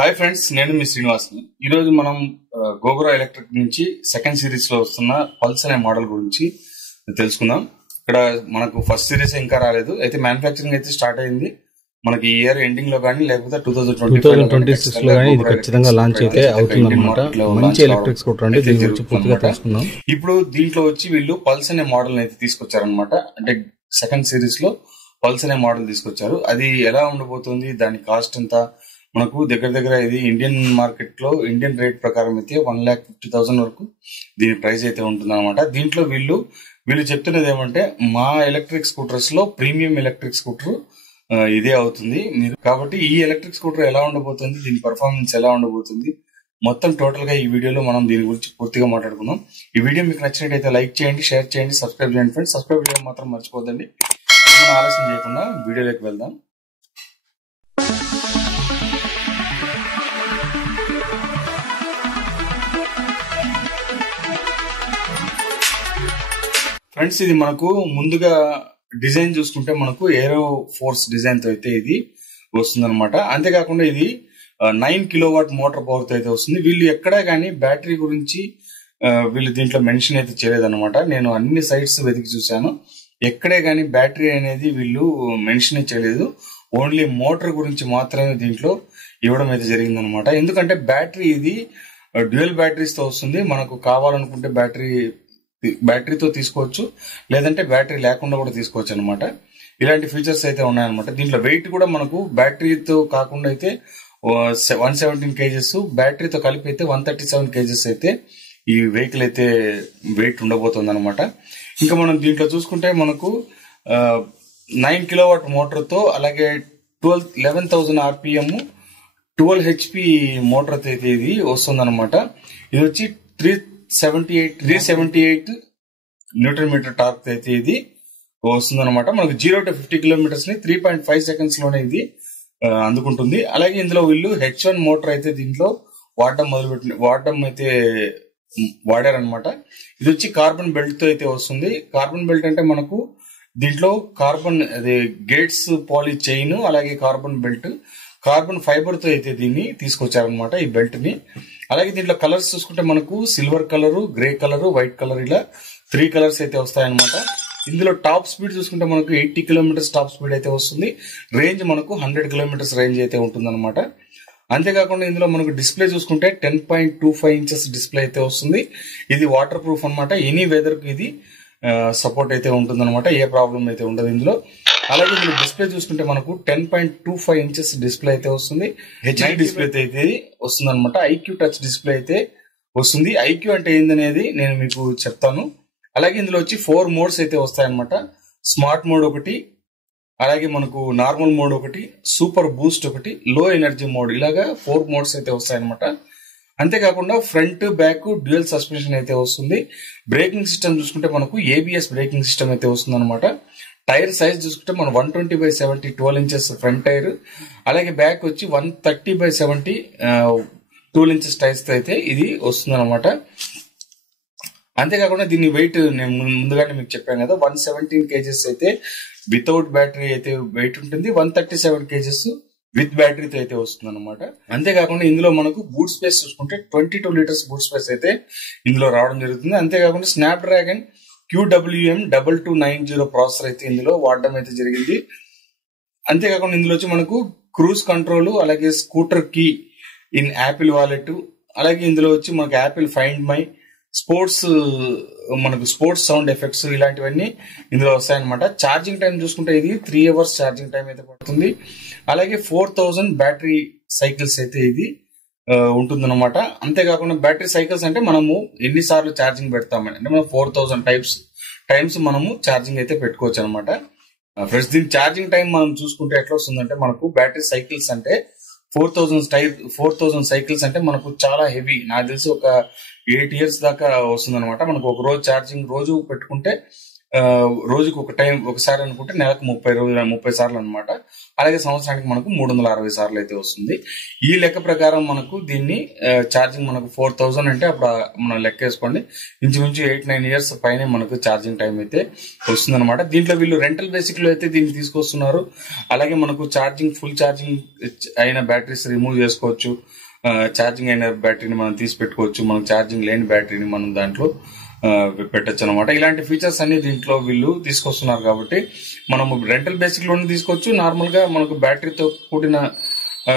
Hi friends, నేను మీ శ్రీనివాస్ని. ఈరోజు మనం గోగురా ఎలక్ట్రిక్ నుంచి సెకండ్ సిరీస్ లో వస్తున్న పల్స్ అనే మోడల్ గురించి తెలుసుకుందాం. ఇక్కడ మనకు ఫస్ట్ సిరీస్ ఇంకా రాలేదు, అయితే మ్యానుఫ్యాక్చరింగ్ అయితే స్టార్ట్ అయింది. మనకి ఈ ఇయర్ ఎండింగ్ లో కానీ లేకపోతే 2026 లో కానీ ఇది ఖచ్చితంగా లాంచ్ అయితే అవుతుందన్నమాట. మంచి ఎలక్ట్రిక్ స్కూటర్ అండి, దీని గురించి పూర్తిగా తెలుసుకుందాం. ఇప్పుడు దీంట్లో వచ్చి వీళ్ళు పల్స్ అనే మోడల్ అయితే తీసుకొచ్చారనమాట. అంటే సెకండ్ సిరీస్ లో పల్స్ అనే మోడల్ తీసుకొచ్చారు. అది ఎలా ఉండబోతుంది, దాని కాస్ట్ ఎంత, మనకు దగ్గర ఇది ఇండియన్ మార్కెట్ లో ఇండియన్ రేట్ ప్రకారం అయితే 1,50,000 వరకు దీని ప్రైస్ అయితే ఉంటుంది అనమాట. దీంట్లో వీళ్ళు చెప్తున్నది ఏమంటే, మా ఎలక్ట్రిక్ స్కూటర్స్ లో ప్రీమియం ఎలక్ట్రిక్ స్కూటర్ ఇదే అవుతుంది మీరు. కాబట్టి ఈ ఎలక్ట్రిక్ స్కూటర్ ఎలా ఉండబోతుంది, దీని పర్ఫార్మెన్స్ ఎలా ఉండబోతుంది, మొత్తం టోటల్ గా ఈ వీడియోలో మనం దీని గురించి పూర్తిగా మాట్లాడుకుందాం. ఈ వీడియో మీకు నచ్చినట్టయితే లైక్ చేయండి, షేర్ చేయండి, సబ్స్క్రైబ్ చేయండి ఫ్రెండ్స్. సబ్స్క్రైబ్ చేయడం మాత్రం మర్చిపోద్దండి. మనం ఆలస్యం చేయకుండా వీడియోలోకి వెళ్దాం. ఫ్రెండ్స్, ఇది మనకు ముందుగా డిజైన్ చూసుకుంటే మనకు ఏరో ఫోర్స్ డిజైన్ తో అయితే ఇది వస్తుంది అనమాట. అంతేకాకుండా ఇది 9 కిలోవాట్ మోటార్ పవర్ తో అయితే వస్తుంది. వీళ్ళు ఎక్కడా కానీ బ్యాటరీ గురించి వీళ్ళు దీంట్లో మెన్షన్ అయితే చేయలేదన్నమాట. నేను అన్ని సైట్స్ వెతికి చూశాను, ఎక్కడే కానీ బ్యాటరీ అనేది వీళ్ళు మెన్షన్ చేయలేదు. ఓన్లీ మోటార్ గురించి మాత్రమే దీంట్లో ఇవ్వడం అయితే జరిగిందనమాట. ఎందుకంటే బ్యాటరీ ఇది డ్యూయల్ బ్యాటరీస్ తో వస్తుంది. మనకు కావాలనుకుంటే బ్యాటరీతో తీసుకోవచ్చు, లేదంటే బ్యాటరీ లేకుండా కూడా తీసుకోవచ్చు అనమాట. ఇలాంటి ఫీచర్స్ అయితే ఉన్నాయన్నమాట. దీంట్లో వెయిట్ కూడా మనకు బ్యాటరీతో కాకుండా అయితే 117 కేజెస్, బ్యాటరీతో కలిపి అయితే 137 కేజెస్ అయితే ఈ వెహికల్ అయితే వెయిట్ ఉండబోతుంది అనమాట. ఇంకా మనం దీంట్లో చూసుకుంటే మనకు 9 కిలోవాట్ మోటార్ తో, అలాగే 11,000 RPM 12 HP మోటార్ అయితే ఇది వస్తుంది అనమాట. ఇది వచ్చి 378 న్యూటన్ మీటర్ టార్క్ అయితే ఇది వస్తుంది అనమాట. మనకు 0 to 50 కిలోమీటర్స్ ని 3.5 సెకండ్స్ లోనే ఇది అందుకుంటుంది. అలాగే ఇందులో వీళ్ళు H1 మోటార్ అయితే దీంట్లో వాడడం అయితే వాడారనమాట. ఇది వచ్చి కార్బన్ బెల్ట్ తో అయితే వస్తుంది. కార్బన్ బెల్ట్ అంటే మనకు దీంట్లో గేట్స్ పాలీ చైన్, అలాగే కార్బన్ ఫైబర్ తో అయితే దీన్ని తీసుకొచ్చారనమాట, ఈ బెల్ట్ ని. అలాగే దీంట్లో కలర్స్ చూసుకుంటే మనకు silver colour, grey colour, white colour, ఇలా 3 కలర్స్ అయితే వస్తాయన్నమాట. ఇందులో టాప్ స్పీడ్ చూసుకుంటే మనకు 80 కిలోమీటర్స్ టాప్ స్పీడ్ అయితే వస్తుంది. రేంజ్ మనకు 100 కిలోమీటర్స్ రేంజ్ అయితే ఉంటుందన్నమాట. అంతేకాకుండా ఇందులో మనకు డిస్ప్లే చూసుకుంటే 10.25 ఇంచెస్ డిస్ప్లే అయితే వస్తుంది. ఇది వాటర్ ప్రూఫ్ అనమాట. ఎనీ వెదర్ కి ఇది సపోర్ట్ అయితే ఉంటుందన్నమాట. ఏ ప్రాబ్లం అయితే ఉండదు ఇందులో. అలాగే ఇందులో డిస్ప్లే చూసుకుంటే మనకు 10.25 ఇంచెస్ డిస్ప్లే అయితే వస్తుంది. హెచ్డి డిస్ప్లే అయితే వస్తుంది అనమాట. ఐక్యూ టచ్ డిస్ప్లే అయితే వస్తుంది. ఐక్యూ అంటే ఏందనేది నేను మీకు చెప్తాను. అలాగే ఇందులో వచ్చి 4 మోడ్స్ అయితే వస్తాయన్నమాట. స్మార్ట్ మోడ్ ఒకటి, అలాగే మనకు నార్మల్ మోడ్ ఒకటి, సూపర్ బూస్ట్ ఒకటి, లో ఎనర్జీ మోడ్, ఇలాగా 4 మోడ్స్ అయితే వస్తాయన్నమాట. అంతేకాకుండా ఫ్రంట్ బ్యాక్ డ్యూయల్ సస్పెన్షన్ అయితే వస్తుంది. బ్రేకింగ్ సిస్టమ్ చూసుకుంటే మనకు ABS బ్రేకింగ్ సిస్టమ్ అయితే వస్తుంది అనమాట. టైర్ సైజ్ చూసుకుంటే మనం 120/70 12 ఇంచెస్ ఫ్రంట్ టైర్, అలాగే బ్యాక్ వచ్చి 130/70 12 ఇంచెస్ టైర్స్ అయితే ఇది వస్తుంది అనమాట. అంతేకాకుండా దీని వెయిట్ నేను ముందుగానే మీకు చెప్పాను కదా, 117 కేజెస్ అయితే వితౌట్ బ్యాటరీ అయితే వెయిట్ ఉంటుంది, 137 కేజెస్ విత్ బ్యాటరీతో అయితే వస్తుంది అనమాట. అంతేకాకుండా ఇందులో మనకు బూట్ స్పేస్ చూసుకుంటే 22 లీటర్స్ బూట్ స్పేస్ అయితే ఇందులో రావడం జరుగుతుంది. అంతేకాకుండా స్నాప్డ్రాగన్ QWM2290 ప్రాసెసర్ అయితే ఇందులో వాడడం అయితే జరిగింది. అంతేకాకుండా ఇందులో వచ్చి మనకు క్రూజ్ కంట్రోల్, అలాగే scooter key in Apple wallet, అలాగే ఇందులో వచ్చి మనకు Apple find my, sports sound effects, ఇలాంటివన్నీ ఇందులో వస్తాయన్నమాట. ఛార్జింగ్ టైం చూసుకుంటే ఇది 3 అవర్స్ ఛార్జింగ్ టైం అయితే పడుతుంది. అలాగే 4000 బ్యాటరీ సైకిల్స్ అయితే ఇది ఉంటుందన్నమాట. అంతేకాకుండా బ్యాటరీ సైకిల్స్ అంటే మనము ఎన్నిసార్లు ఛార్జింగ్ పెడతామని, అంటే మనం 4000 టైమ్స్ మనము ఛార్జింగ్ అయితే పెట్టుకోవచ్చు అనమాట. ఫ్రెండ్స్, దీని ఛార్జింగ్ టైం మనం చూసుకుంటే ఎట్లా వస్తుందంటే, మనకు బ్యాటరీ సైకిల్స్ అంటే 4000 సైకిల్స్ అంటే మనకు చాలా హెవీ. నాకు తెలిసి ఒక 8 years దాకా వస్తుంది అనమాట. మనకు ఒక రోజు ఛార్జింగ్ రోజు పెట్టుకుంటే రోజుకు ఒకసారి అనుకుంటే నెలకు 30 సార్లు అనమాట. అలాగే సంవత్సరానికి మనకు 360 సార్లు అయితే వస్తుంది. ఈ లెక్క ప్రకారం మనకు దీన్ని ఛార్జింగ్ మనకు 4000 అంటే అప్పుడు మనం లెక్క వేసుకోండి, ఇంచుమించు 8-9 ఇయర్స్ పైన మనకు ఛార్జింగ్ టైం అయితే వస్తుంది అనమాట. దీంట్లో వీళ్ళు రెంటల్ బేసిక్ లో అయితే దీన్ని తీసుకొస్తున్నారు. అలాగే మనకు ఫుల్ ఛార్జింగ్ అయిన బ్యాటరీస్ రిమూవ్ చేసుకోవచ్చు, ఛార్జింగ్ అయిన బ్యాటరీని మనం తీసి పెట్టుకోవచ్చు, మనం ఛార్జింగ్ లేని బ్యాటరీని మనం దాంట్లో పెట్టచ్చు అనమాట. ఇలాంటి ఫీచర్స్ అన్ని దీంట్లో వీళ్ళు తీసుకొస్తున్నారు కాబట్టి మనము రెంటల్ బేసిక్ లోనే తీసుకోవచ్చు. నార్మల్ గా మనకు బ్యాటరీతో కూడిన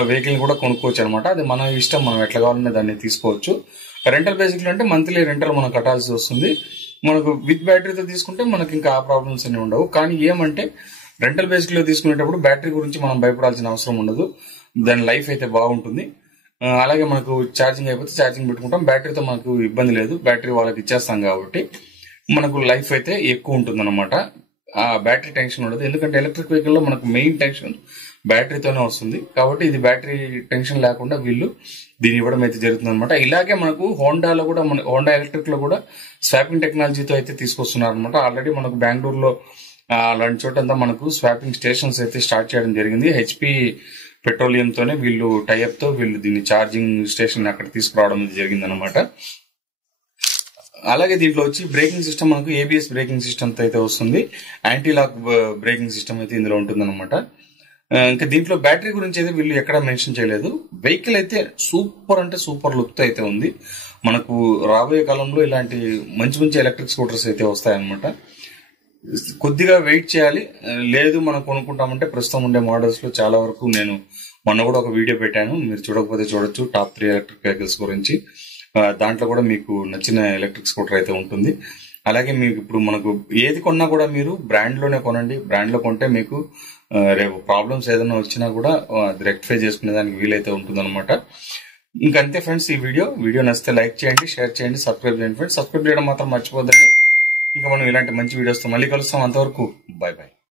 వెహికల్ కూడా కొనుక్కోవచ్చు అనమాట. అది మన ఇష్టం, మనం ఎట్లా కావాలనే దాన్ని తీసుకోవచ్చు. రెంటల్ బేసిక్ లో అంటే మంత్లీ రెంటల్ మనం కట్టాల్సి వస్తుంది. మనకు విత్ బ్యాటరీతో తీసుకుంటే మనకి ఇంకా ఆ ప్రాబ్లమ్స్ అన్ని ఉండవు. కానీ ఏమంటే రెంటల్ బేసిక్ లో తీసుకునేటప్పుడు బ్యాటరీ గురించి మనం భయపడాల్సిన అవసరం ఉండదు, దాని లైఫ్ అయితే బాగుంటుంది. అలాగే మనకు ఛార్జింగ్ అయిపోతే ఛార్జింగ్ పెట్టుకుంటాం, బ్యాటరీతో మనకు ఇబ్బంది లేదు, బ్యాటరీ వాళ్ళకి ఇచ్చేస్తాం కాబట్టి మనకు లైఫ్ అయితే ఎక్కువ ఉంటుంది అనమాట. ఆ బ్యాటరీ టెన్షన్ ఉండదు, ఎందుకంటే ఎలక్ట్రిక్ వెహికల్ లో మనకు మెయిన్ టెన్షన్ బ్యాటరీతోనే వస్తుంది. కాబట్టి ఇది బ్యాటరీ టెన్షన్ లేకుండా వీళ్ళు దీన్ని ఇవ్వడం అయితే జరుగుతుంది అనమాట. ఇలాగే మనకు హోండా ఎలక్ట్రిక్ లో కూడా స్వాపింగ్ టెక్నాలజీతో అయితే తీసుకొస్తున్నారు అనమాట. ఆల్రెడీ మనకు బెంగళూరులో అలాంటి చోటంతా మనకు స్వాపింగ్ స్టేషన్స్ అయితే స్టార్ట్ చేయడం జరిగింది. హెచ్పి పెట్రోలియం తోనే వీళ్ళు టైఅప్ తో వీళ్ళు దీన్ని ఛార్జింగ్ స్టేషన్ అక్కడ తీసుకురావడం జరిగింది అనమాట. అలాగే దీంట్లో వచ్చి బ్రేకింగ్ సిస్టమ్ మనకు ఏబిఎస్ బ్రేకింగ్ సిస్టమ్ అయితే వస్తుంది, యాంటీ లాక్ బ్రేకింగ్ సిస్టమ్ అయితే ఇందులో ఉంటుంది అనమాట. ఇంకా దీంట్లో బ్యాటరీ గురించి అయితే వీళ్ళు ఎక్కడా మెన్షన్ చేయలేదు. వెహికల్ అయితే సూపర్ అంటే సూపర్ లుక్ తో అయితే ఉంది. మనకు రాబోయే కాలంలో ఇలాంటి మంచి ఎలక్ట్రిక్ స్కూటర్స్ అయితే వస్తాయన్నమాట. కొద్దిగా వెయిట్ చేయాలి, లేదు మనం కొనుక్కుంటామంటే ప్రస్తుతం ఉండే మోడల్స్ లో చాలా వరకు నేను మొన్న కూడా ఒక వీడియో పెట్టాను, మీరు చూడకపోతే చూడొచ్చు, టాప్ 3 ఎలక్ట్రిక్ వెహికల్స్ గురించి. దాంట్లో కూడా మీకు నచ్చిన ఎలక్ట్రిక్ స్కూటర్ అయితే ఉంటుంది. అలాగే మీకు ఇప్పుడు మనకు ఏది కొన్నా కూడా మీరు బ్రాండ్ లోనే కొనండి. బ్రాండ్ లో కొంటే మీకు రేపు ప్రాబ్లమ్స్ ఏదైనా వచ్చినా కూడా అది రెక్టిఫై చేసుకునే దానికి వీలైతే ఉంటుంది అనమాట. ఇంకంతే ఫ్రెండ్స్, ఈ వీడియో నచ్చితే లైక్ చేయండి, షేర్ చేయండి, సబ్స్క్రైబ్ చేయండి ఫ్రెండ్స్. సబ్స్క్రైబ్ చేయడం మాత్రం మర్చిపోద్దండి. ఇంకా మనం ఇలాంటి మంచి వీడియోస్తో మళ్ళీ కలుస్తాం. అంతవరకు బాయ్ బాయ్.